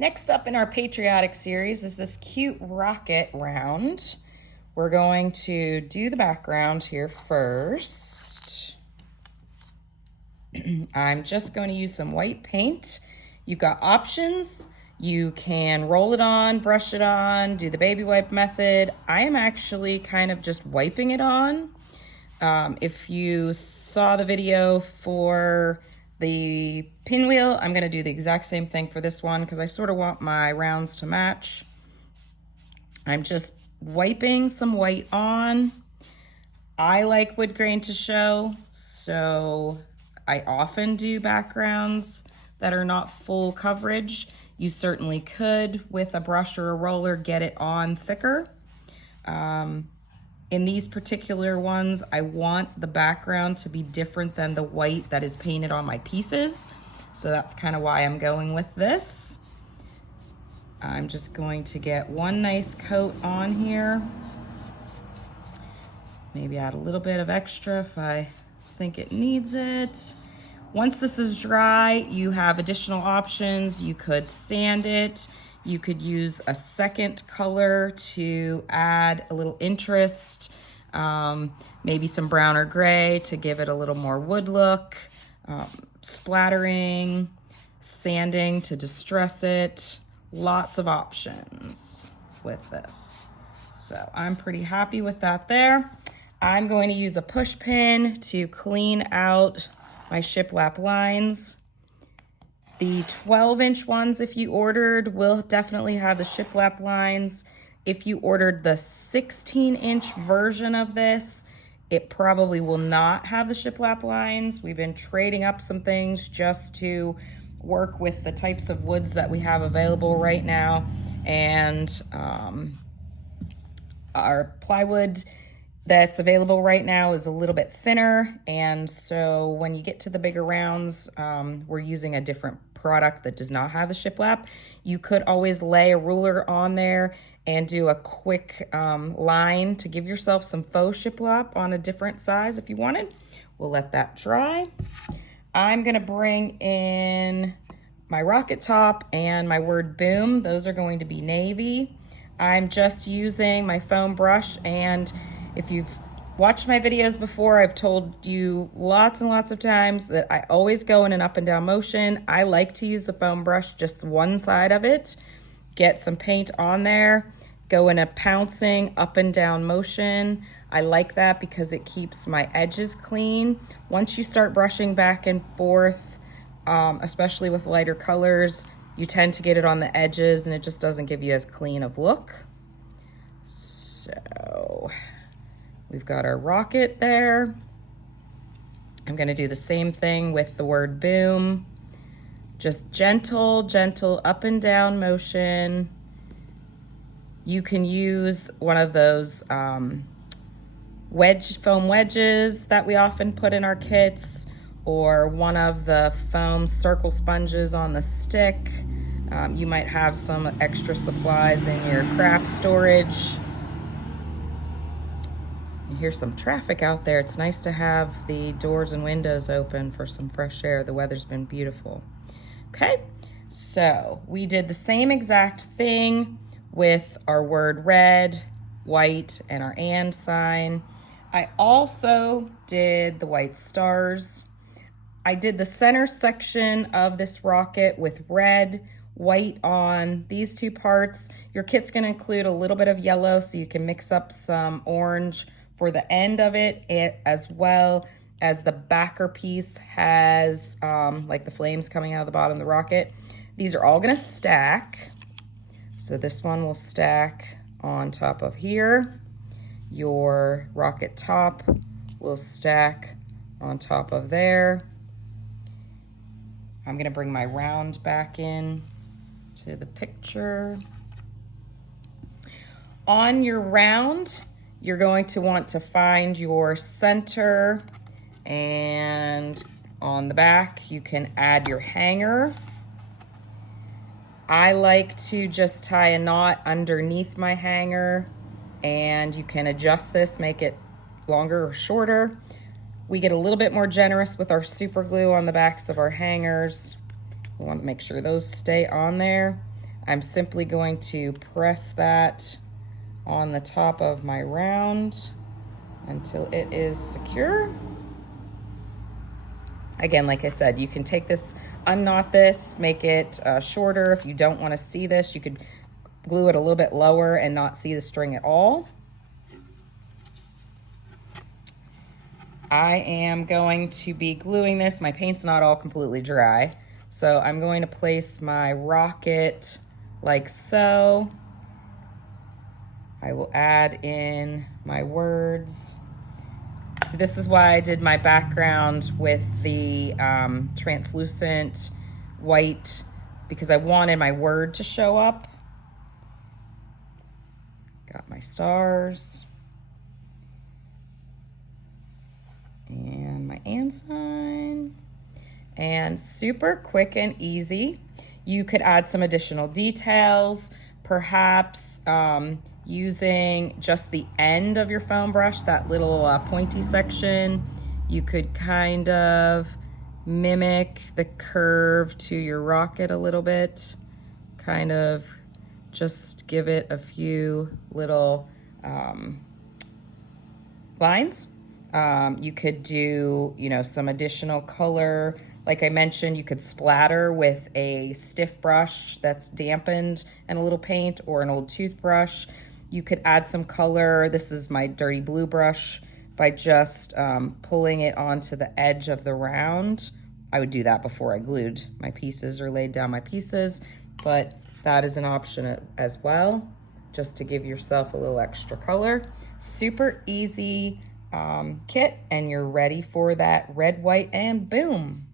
Next up in our Patriotic series is this cute rocket round. We're going to do the background here first. I'm just going to use some white paint. You've got options. You can roll it on, brush it on, do the baby wipe method. I am actually kind of just wiping it on. If you saw the video for the pinwheel, I'm gonna do the exact same thing for this one because I sort of want my rounds to match. I'm just wiping some white on. I like wood grain to show, so I often do backgrounds that are not full coverage. You certainly could, with a brush or a roller, get it on thicker. In these particular ones, I want the background to be different than the white that is painted on my pieces. So that's kind of why I'm going with this. I'm just going to get one nice coat on here. Maybe add a little bit of extra if I think it needs it. Once this is dry, you have additional options. You could sand it. You could use a second color to add a little interest, maybe some brown or gray to give it a little more wood look, splattering, sanding to distress it. Lots of options with this. So I'm pretty happy with that there. I'm going to use a push pin to clean out my shiplap lines. The 12-inch ones, if you ordered, will definitely have the shiplap lines. If you ordered the 16-inch version of this, it probably will not have the shiplap lines. We've been trading up some things just to work with the types of woods that we have available right now. And our plywood that's available right now is a little bit thinner, and so when you get to the bigger rounds, we're using a different product that does not have the shiplap. You could always lay a ruler on there and do a quick line to give yourself some faux shiplap on a different size if you wanted. We'll let that dry. I'm gonna bring in my rocket top and my word boom. Those are going to be navy. I'm just using my foam brush, and if you've watched my videos before, I've told you lots and lots of times that I always go in an up and down motion. I like to use the foam brush, just one side of it, get some paint on there, go in a pouncing up and down motion. I like that because it keeps my edges clean. Once you start brushing back and forth, especially with lighter colors, you tend to get it on the edges and it just doesn't give you as clean of look. So we've got our rocket there. I'm gonna do the same thing with the word boom. Just gentle, gentle up and down motion. You can use one of those foam wedges that we often put in our kits, or one of the foam circle sponges on the stick. You might have some extra supplies in your craft storage. You hear some traffic out there. It's nice to have the doors and windows open for some fresh air. The weather's been beautiful. Okay, so we did the same exact thing with our word red, white, and our and sign. I also did the white stars. I did the center section of this rocket with red, white on these two parts. Your kit's gonna include a little bit of yellow so you can mix up some orange for the end of it, as well as the backer piece has like the flames coming out of the bottom of the rocket. These are all gonna stack. So this one will stack on top of here. Your rocket top will stack on top of there. I'm gonna bring my round back in to the picture. On your round, you're going to want to find your center, and on the back, you can add your hanger. I like to just tie a knot underneath my hanger, and you can adjust this, make it longer or shorter. We get a little bit more generous with our super glue on the backs of our hangers. We want to make sure those stay on there. I'm simply going to press that on the top of my round until it is secure. Again, like I said, you can take this, unknot this, make it shorter. If you don't want to see this, you could glue it a little bit lower and not see the string at all. I am going to be gluing this. My paint's not all completely dry. So I'm going to place my rocket like so. I will add in my words. So this is why I did my background with the translucent white, because I wanted my word to show up. Got my stars. And my and sign. And super quick and easy. You could add some additional details, perhaps using just the end of your foam brush, that little pointy section. You could kind of mimic the curve to your rocket a little bit, kind of just give it a few little lines. You could do, some additional color. Like I mentioned, you could splatter with a stiff brush that's dampened and a little paint, or an old toothbrush. You could add some color. This is my dirty blue brush, by just pulling it onto the edge of the round. I would do that before I glued my pieces or laid down my pieces, but that is an option as well, just to give yourself a little extra color. Super easy kit, and you're ready for that red, white, and boom.